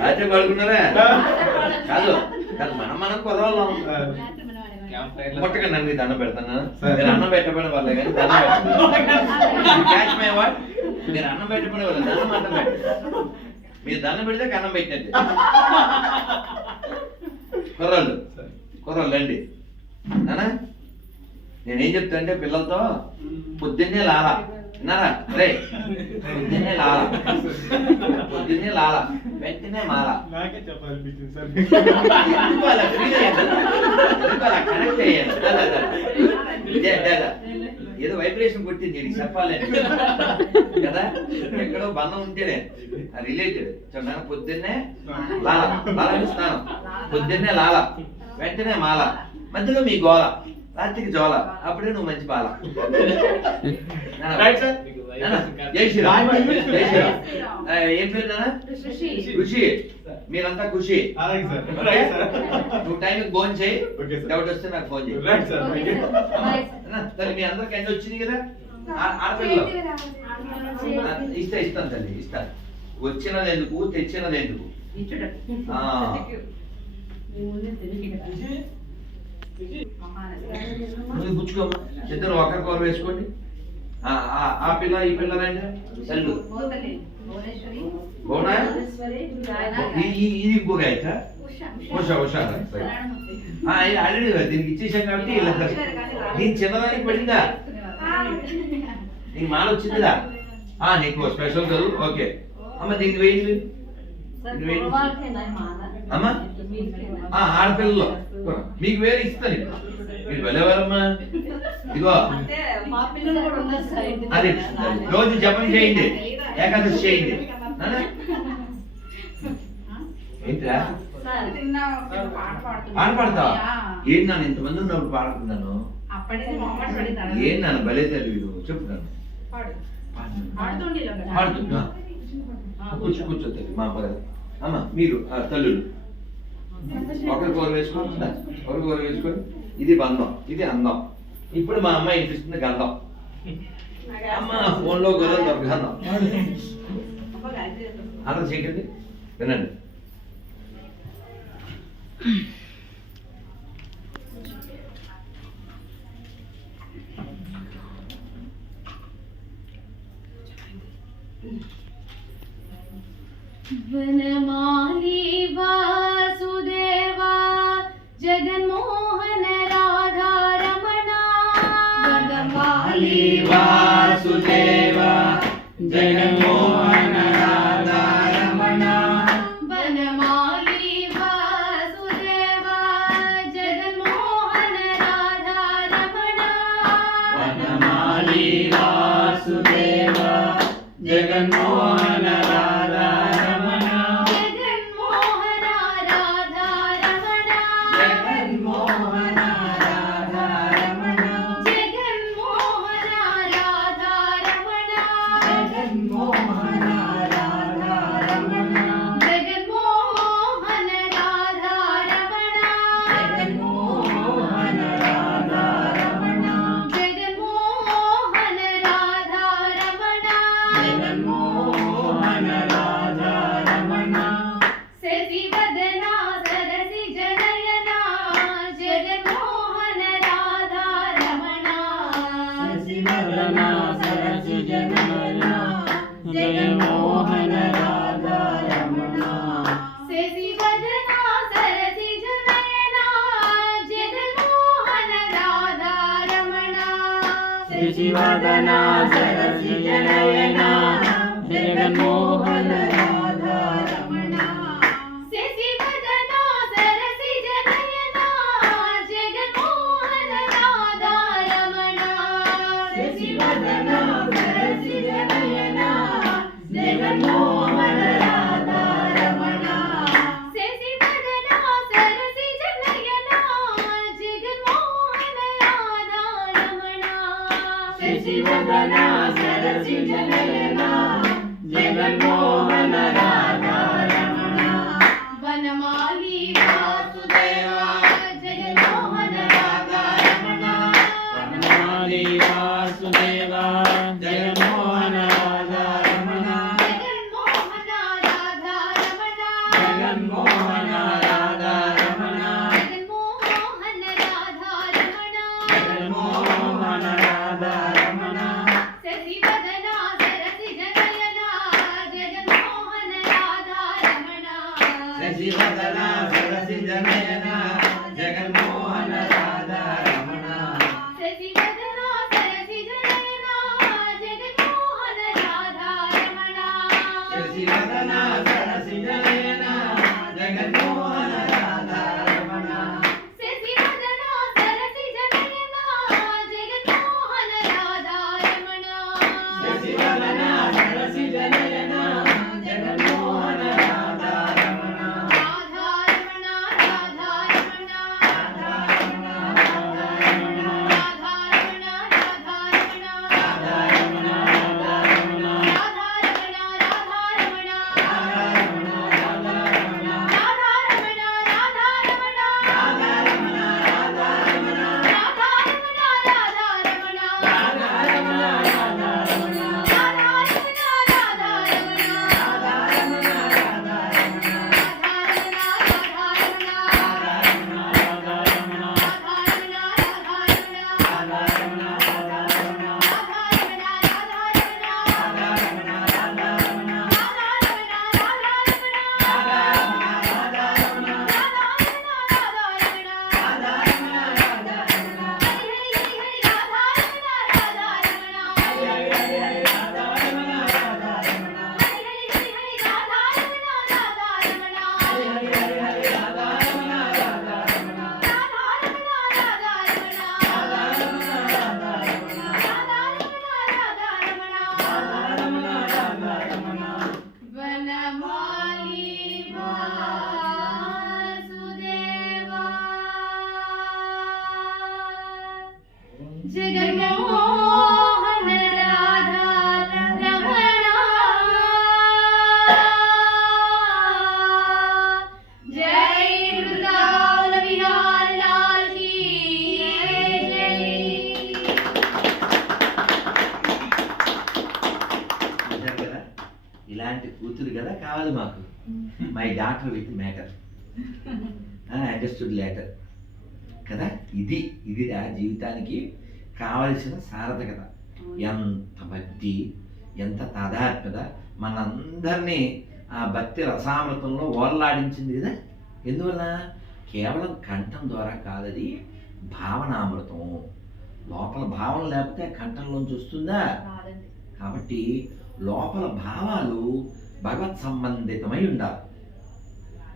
అదే పడుకున్నారా? కాదు కాదు మనం మనం కుదవాళ్ళం ముట్టకండి దండం పెడతాను. సరే. మీరు అన్నం పెట్టబడి వాళ్ళే కానీ దండం క్యాచ్ మై వాట్ మీరు అన్నం పెట్టబడి వాళ్ళే దండం అన్నం పెట్టండి. మీరు దండం పెడితే అన్నం పెట్టినట్టు కుర్రాళ్ళు కుర్రాళ్ళు అండి నానా నేనేం చెప్తా అంటే పిల్లలతో పొద్దున్నే లాలా విన్నారా రే పొద్దున్నే లాలా. పొద్దున్నే లాలా. వెంటనే మాల. నాకే చెప్పాలనిపించింది సార్. ఎందుకు అలా? ఎందుకు అలా దా, దా. ఏదో వైబ్రేషన్ కొట్టింది దీనికి చెప్పాలి కదా? ఎక్కడో బంధం ఉంటేనే. రిలేటెడ్ చూడండి పొద్దున్నే లాల. లాల స్నానం. పొద్దున్నే లాల. వెంటనే మాల. మధ్యలో మీ గోల. రాత్రికి జోల అప్పుడే నువ్వు మంచి బాల. జై శ్రీరామ్. జై శ్రీరామ్. ఏం పేరు నాన్న ఖుషి మీరంతా ఖుషి నువ్వు టైంకి ఫోన్ చేయి. డౌట్ వస్తే నాకు ఫోన్ చేయి. తల్లి మీ అందరికి అన్ని వచ్చింది కదా? ఆ- ఆడపిల్లలు. ఆ, ఇస్తా ఇస్తాను తల్లి ఇస్తాను వచ్చినది ఎందుకు? తెచ్చినది ఎందుకు? పుచ్చుకోమ్మా ఇద్దరు ఒకరి కూర వేసుకోండి. ఆ, పిల్ల ఈ పిల్ల రండి సెల్లు బోనా? ఇది ఇంకొక అయితే? ఉషా ఉషా. ఆల్రెడీ దీనికి ఇచ్చేసాం కాబట్టి వీళ్ళందరూ నీకు చిన్నదానికి పడిందా? నీకు మాల వచ్చిందిదా ఆ నీకు స్పెషల్ కదా. ఓకే. అమ్మ దీనికి వేయండి. అమ్మా? ఆ ఆడపిల్లలు. మీకు వేరే ఇస్తాను. మీరు వెళ్ళేవారమ్మా? ఇదిగో. అది. రోజు జపం చేయండి. ఏకాదశి చేయండి? ఏంట్రా? పాట పాడతావా? ఏంటి నాన్న ఇంతమంది ఉన్నప్పుడు పాడుతున్నాను? ఏం నాన్న భలే తెలివి నువ్వు చెప్తున్నాను పాడుతున్నా కూర్చో కూర్చో తల్లి మా పద అమ్మ మీరు ఆ, తల్లులు. ఒకరి కూర వేసుకోండి దా, ఒకరి కూర వేసుకొని ఇది బంధం ఇది అందం ఇప్పుడు మా అమ్మాయి ఇప్పిస్తుంది గంధం అమ్మ ఫోన్లో కూడా దొరకగంధం అందరూ చేయకండి వినండి वनमाली वासुदेवा जगन्मोहन శశివదన సరసి జనయనా కదా కావాలి మాకు. My doctor with matter understood later కదా? ఇది ఇది ఆ జీవితానికి కావలసిన సార్థకత ఎంత భక్తి ఎంత తాదాత్మ్యత. మనందరినీ ఆ భక్తి రసామృతంలో ఓర్లాడించింది కదా? ఎందువల్ల కేవలం కంఠం ద్వారా కాదది భావనామృతం. లోపల భావన లేకపోతే కంఠంలోంచి వస్తుందా? కాబట్టి లోపల భావాలు భగవత్ సంబంధితమై ఉండాలి.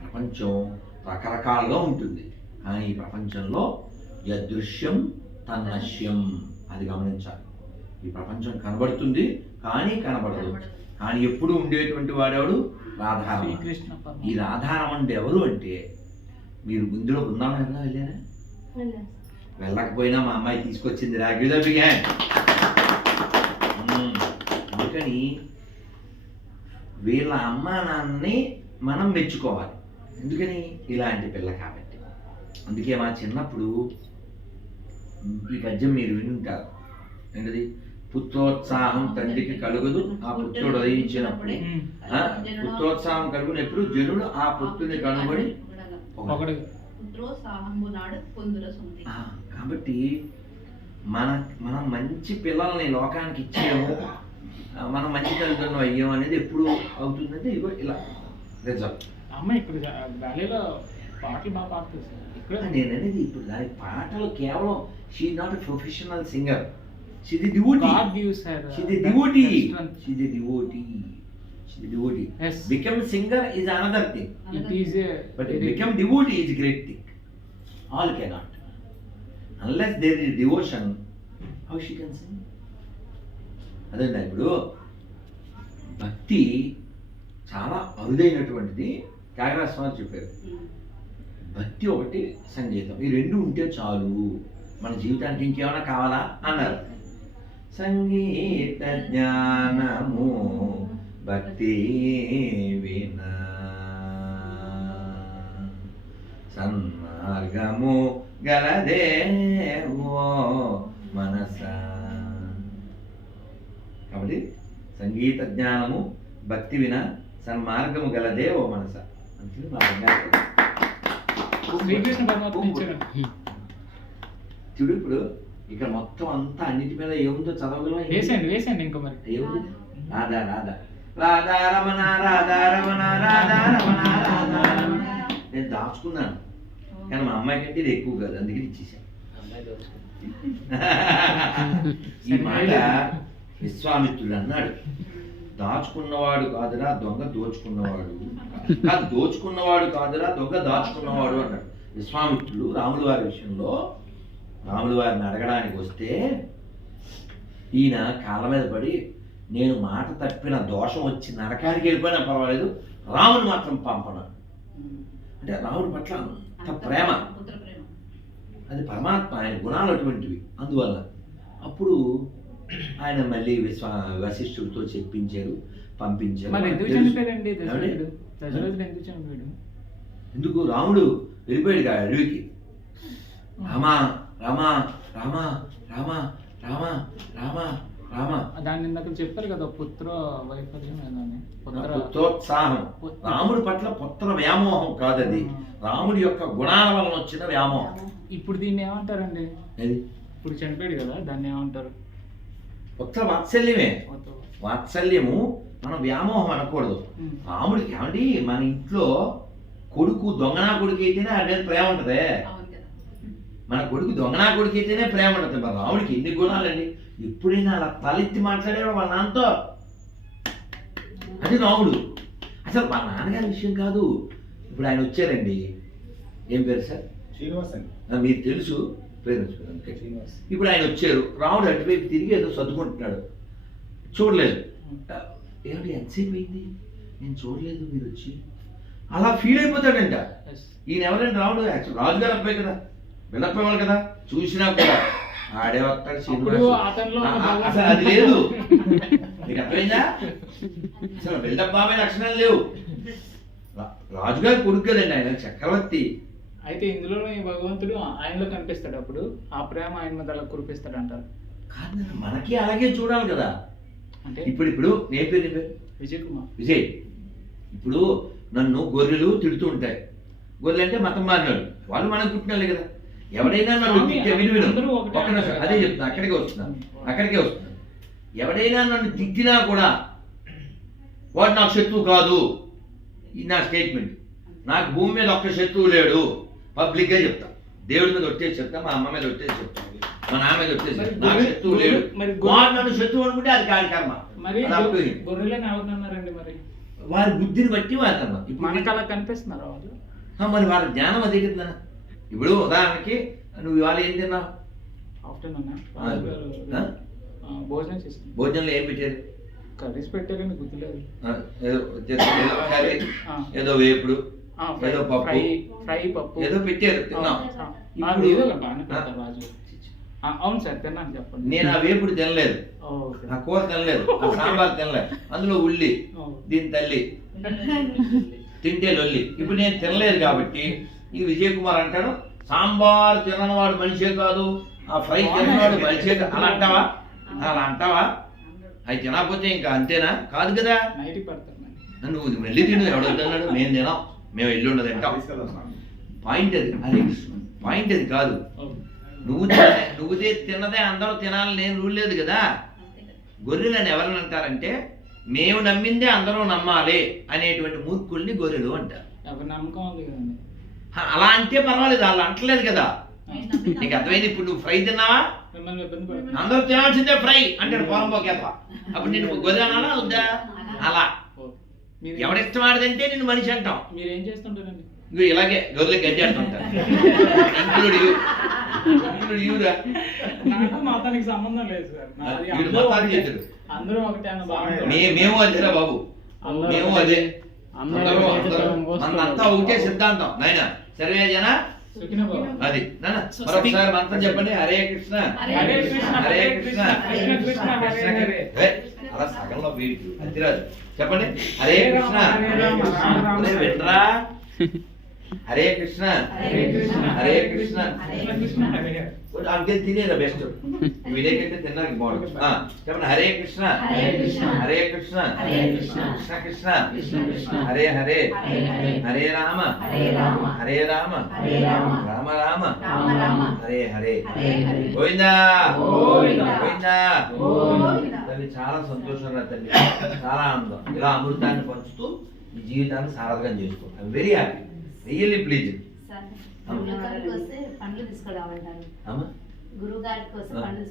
ప్రపంచం రకరకాలుగా ఉంటుంది. కానీ ఈ ప్రపంచంలో యదృశ్యం తన్నశ్యం అది గమనించాలి. ఈ ప్రపంచం కనబడుతుంది కానీ కనబడదు. కానీ ఎప్పుడు ఉండేటువంటి వాడెవడు? రాధారమణ ఈ రాధారమణ అంటే ఎవరు అంటే మీరు ఇందులో బృందావనం ఎలా వెళ్ళారా? వెళ్ళకపోయినా మా అమ్మాయి తీసుకొచ్చింది రాగ్యుల బిగాన్ అందుకని వీళ్ళ అమ్మా నాన్నని మనం మెచ్చుకోవాలి. ఎందుకని? ఇలాంటి పిల్ల కాబట్టి. అందుకే మా చిన్నప్పుడు ఈ పద్యం మీరు వినుంటారు. ఏంటది? పుత్రోత్సాహం తండ్రికి కలుగదు ఆ పుత్రుడు ఉదయించినప్పుడే. పుత్రోత్సాహం కలుగునప్పుడు జనుడు ఆ పుత్రుని కనుగొని కాబట్టి మన మనం మంచి పిల్లల్ని లోకానికి ఇచ్చాము మనం మంచి తల్లిదండ్రులు అయ్యాం అనేది ఎప్పుడు అవుతుందంటే ఇగో ఇలా. రిజల్ట్ అమ్మ ఇక్కడ వ్యాలీలో పాటలు బాగా పాడుతుంది సార్. ఇక్కడ నేను అనేది ఇప్పుడు దాని పాటలు కేవలం she not professional singer she the devotee she the devotee she the devotee she the devotee. Become singer is another thing it become devotee is a great thing. All cannot. Unless there is devotion, how she can అదేంట ఇప్పుడు? భక్తి చాలా అరుదైనటువంటిది త్యాగరాజ స్వామి చెప్పారు. భక్తి ఒకటి సంగీతం. ఈ రెండు ఉంటే చాలు. మన జీవితానికి ఇంకేమైనా కావాలా? అన్నారు. సంగీత జ్ఞానము భక్తి వినా. సన్మార్గము గలదేవో మనస. కాబట్టి సంగీత జ్ఞానము భక్తి విన సన్మార్గము గలదేవో మనస. అంటే మా బంగారు తల్లి. శ్రీకృష్ణ పరమాత్మ ఇచ్చాడు. చూడు ఇప్పుడు ఇక్కడ మొత్తం అంతా అన్నిటి మీద ఏముందో చదవగలమా వేసేయండి వేసేయండి ఇంకో మరి. ఏముంది? రాధా రాధా. రాధా రమణ రాధా రమణ రాధా రమణ రాధా రమణ. నేను దాచుకున్నాను. కానీ మా అమ్మాయి కంటే ఇది ఎక్కువ కాదు అందుకని ఇచ్చేసాను. ఈ మాట విశ్వామిత్రుడు అన్నాడు దాచుకున్నవాడు కాదురా దొంగ దోచుకున్నవాడు. కాదు దోచుకున్నవాడు కాదురా దొంగ దాచుకున్నవాడు అన్నాడు. విశ్వామిత్రుడు రాముల వారి విషయంలో రాముల వారిని అడగడానికి వస్తే ఈయన కాళ్ళ మీద పడి నేను మాట తప్పిన దోషం వచ్చి నరకానికి వెళ్ళిపోయినా పర్వాలేదు రాముని మాత్రం పంపను. అంటే రాముడి పట్ల అంత ప్రేమ. అది పరమాత్మ ఆయన గుణాలు అటువంటివి. అందువల్ల అప్పుడు ఆయన మళ్ళీ విశ్వ వశిష్ఠుడితో చెప్పించారు పంపించారు. మరి ఎందుకు రాముడు వెళ్ళిపోయాడు కదా అడవికి. రామా రామా రామా రామా రామా రామా రామా. దాన్ని ఇందాక చెప్పారు కదా పుత్ర వైఫల్యం పుత్రోత్సాహం. రాముడి పట్ల పుత్ర వ్యామోహం కాదది రాముడి యొక్క గుణాల వలన వచ్చిన వ్యామోహం. ఇప్పుడు దీన్ని ఏమంటారండి? ఇప్పుడు చనిపోయాడు కదా దాన్ని ఏమంటారు? పుత్ర వాత్సల్యమే. వాత్సల్యము మనం వ్యామోహం అనకూడదు. రాముడికి ఏమండి? మన ఇంట్లో కొడుకు దొంగనా కొడుకు అయితేనే మీద ప్రేమ ఉంటుంది. అవును కదా. మన కొడుకు దొంగనా కొడుకు అయితేనే ప్రేమ ఉంటుంది. మరి రాముడికి ఎన్ని గుణాలండి? ఎప్పుడైనా అలా తలెత్తి మాట్లాడేవాడు వాళ్ళ నాన్నతో? అది రాముడు. అసలు వాళ్ళ నాన్నగారి విషయం కాదు. ఇప్పుడు ఆయన వచ్చారండి. ఏం పేరు సార్? శ్రీనివాస్ అండి మీకు తెలుసు. పేరు మర్చిపోయాను. ఓకే. శ్రీనివాస్. ఇప్పుడు ఆయన వచ్చారు. రాముడు అటువైపు తిరిగి ఏదో సర్దుకుంటున్నాడు. చూడలేదు. ఏమిటి ఎంతసేపు అయింది? నేను చూడలేదు మీరు వచ్చి. అలా ఫీల్ అయిపోతాడంట. ఈయన ఎవరంటే రాముడు? యాక్చువల్ రాజుగారు అబ్బాయి కదా. వినప్పేవాళ్ళు కదా. చూసినా కూడా. ఆడే వస్తాడు అసలు అది లేదు. నీకు అర్థమైందా? అసలు బిల్డప్ బాబాయ్ లక్షణాలు లేవు. రాజుగారి కొడుకు కదండి ఆయన చక్రవర్తి. అయితే ఇందులోనే భగవంతుడు ఆయనలో కనిపిస్తాడు అప్పుడు. ఆ ప్రేమ ఆయన మీద అలా కురిపిస్తాడు అంటారు కాదు మనకి అలాగే చూడాలి కదా. అంటే? ఇప్పుడు ఇప్పుడు నేను పేరు నీ పేరు? విజయ్ కుమార్ విజయ్. ఇప్పుడు నన్ను గొర్రెలు తిడుతూ ఉంటాయి. గొర్రెలు అంటే మతం మారినాడు వాళ్ళు మనకు పుట్టినాలే కదా. ఎవడైనా నన్ను తిట్టే విను విను ఒక్క నిమిషం, అదే. చెప్తున్నా అక్కడికే వస్తున్నాను అక్కడికే వస్తున్నాను ఎవడైనా నన్ను తిట్టినా కూడా వాడు నాకు శత్రువు కాదు. ఇది నా స్టేట్మెంట్ నాకు భూమి మీద ఒక్క శత్రువు లేడు. పబ్లిక్గా చెప్తా. దేవుడి మీద ఒట్టేసి చెప్తా మా అమ్మ మీద ఒట్టేసి చెప్తా. మా నాన్న మీద ఒట్టేసి చెప్తా. గొర్రె- శత్రువు లేడు. వాడు నన్ను శత్రువు అనుకుంటే అది కాని కర్మ. మరి అది అప్పుడు ఇది. గొర్రెలని ఎవరినన్నారండి మరి. వారి బుద్ధిని బట్టి వారి కర్మ. ఇప్పుడు మనకు అలా కనిపిస్తున్నారు వాళ్ళు? మరి వారి జ్ఞానం అదే కదా. ఇప్పుడు ఉదాహరణకి నువ్వు ఇవాళ ఏం తిన్నావు? భోజనం చేస్తాను భోజనంలో ఏం పెట్టారు? కర్రీస్ పెట్టారండి గుర్తులేదు. ఏదో వేపుడు. ఏదో పప్పు. ఫ్రై ఫ్రై పప్పు. ఏదో పెట్టారు తిన్నాం. ఇప్పుడు- అవును సార్ తిన్నాను చెప్పండి. నేను ఆ వేపుడు తినలేదు. ఓకే. ఆ కూర తినలేదు. ఆ సాంబార్ తినలేదు. అందులో ఉల్లి. దీని తల్లి. తింటే లొల్లి. ఇప్పుడు నేను తినలేదు కాబట్టి ఈ విజయ్ కుమార్ అంటాడు సాంబార్ తిననివాడు మనిషే కాదు ఆ ఫ్రై తినవాడు మనిషే కాదు. అలా అంటావా? అలా అంటావా? అవి తినకపోతే ఇంకా అంతేనా? కాదు కదా. నువ్వు మళ్ళీ తిను ఎవడో తిన్నాడు మేము తినాం మేము ఎల్లుండ తింటాం. పాయింట్ అది. అది పాయింట్ అది కాదు. నువ్వు నువ్వు తిన్నదే అందరూ తినాలని నేను రూల్ లేదు కదా? గొర్రెలని ఎవరిని అంటారంటే మేము నమ్మిందే అందరూ నమ్మాలి అనేటువంటి మూర్ఖుల్ని గొర్రెలు అంటారు. అలా అంటే పర్వాలేదు వాళ్ళు అంటలేదు కదా? నీకు అర్థమైంది? ఇప్పుడు నువ్వు ఫ్రై తిన్నావా? అందరూ తినాల్సిందే ఫ్రై అంటాడు పొలంపోకేత అప్పుడు నేను గొర్రె అనాలా వద్దా? అలా. మీరు ఎవడిష్టం ఆడిదంటే నేను మనిషి అంటాం. మీరు ఏం చేస్తుంటారండి? ఇగో ఇలాగే గొర్రెలు గడ్డేస్తుంటారు ఇంక్లూడ్ యూ. ఇంక్లూడ్ యూరా నాకు మతానికి సంబంధం లేదు సార్. నాది వీడు అందరూ మతానికి ఒకటే. చెందుడు. అందరూ ఒకటే అన్న భావంతో. మే మేము అదేరా బాబు. అందరూ మేము. అదే. అందరూ అందరూ మనంతా ఒకటే సిద్ధాంతం. నాయన సర్వే జన సుఖినో భవ. అది నాన్న మరొకసారి మంత్రం చెప్పండి. హరే కృష్ణ. హరే కృష్ణ హరే కృష్ణ. కృష్ణ కృష్ణ హరే హరే ఏ, అలా సగంలో వీడు అంతిరాజు. చెప్పండి. హరే కృష్ణ. వినరా? హరే కృష్ణ. హరే కృష్ణ. అంతే తినేరా బెస్ట్ వినేకంటే తినడానికి బాగుంటుంది. చెప్పండి. హరే కృష్ణ. హరే కృష్ణ. కృష్ణ. కృష్ణ. హరే హరే. హరే రామ. హరే రామ. రామ. రామ. హరే హరే. గోవిందా. గోవిందా. గోవిందా. గోవిందా. తల్లి చాలా సంతోషంగా తల్లి. చాలా ఆనందం. ఇలా అమృతాన్ని పంచుతూ ఈ జీవితాన్ని సారథకం చేసుకో. I'm very happy really please పండ్లు తీసుకురామంటారు అమ్మా. గురువు గారికి వస్తే ఆ. పండ్లు.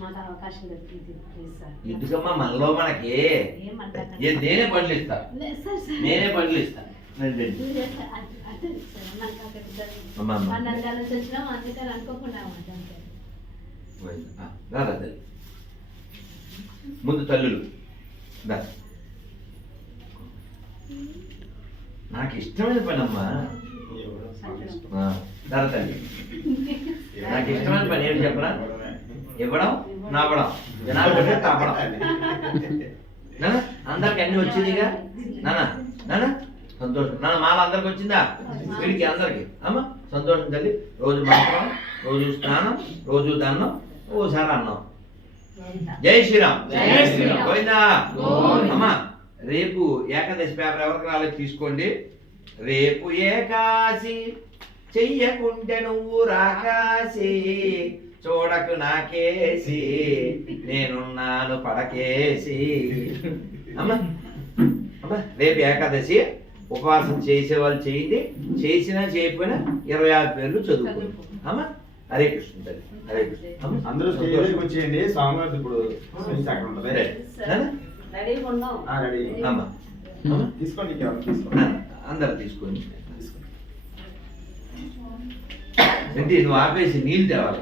మాకు అవకాశం దొరికింది. Please sir. ఎందుకమ్మా? మనలో మనకి నేనే పండ్లు ఇస్తా. లేదు సార్ సార్. నేనే పండ్లు ఇస్తా. ముందు తల్లులు. దా. నాకు ఇష్టమైన పని అమ్మా. తల్లి. నాకు ఇష్టమైన పని ఏంటి చెప్పరా? ఇవ్వడం నాపడం. జనాలు పెట్టే తాపడం. అందరికి అన్ని వచ్చిందిగా? నాన్న నాన్న సంతోషం. నాన్న మాల అందరికి వచ్చిందా? వీడికి అందరికి. అమ్మ సంతోషం తల్లి. రోజు మంత్రం రోజు స్నానం రోజు దానం ఓసారి అన్నం జై శ్రీరామ్. జై శ్రీరామ్. గోవిందా. అమ్మా. రేపు ఏకాదశి పేపర్ ఎవరికి రాలేదు తీసుకోండి. రేపు ఏకాశి చెయ్యకుంటే నువ్వు రాకాసి చూడకు నాకేసి నేనున్నాను పడకేసి అమ్మా అమ్మా రేపు ఏకాదశి ఉపవాసం చేసే వాళ్ళు చేయండి. చేసినా చేయకపోయినా ఇరవై ఆరు పేర్లు చదువుకోండి. అమ్మా హరే కృష్ణ హరే కృష్ణ. అందరూ వచ్చేయండి. స్వామివారి ఇప్పుడు అక్కడ ఉంటుంది. రెడీ అమ్మా. తీసుకోండి తీసుకోండి. అందరు తీసుకోండి. ఏంటి నువ్వు ఆపేసి నీళ్ళు తేవాలి.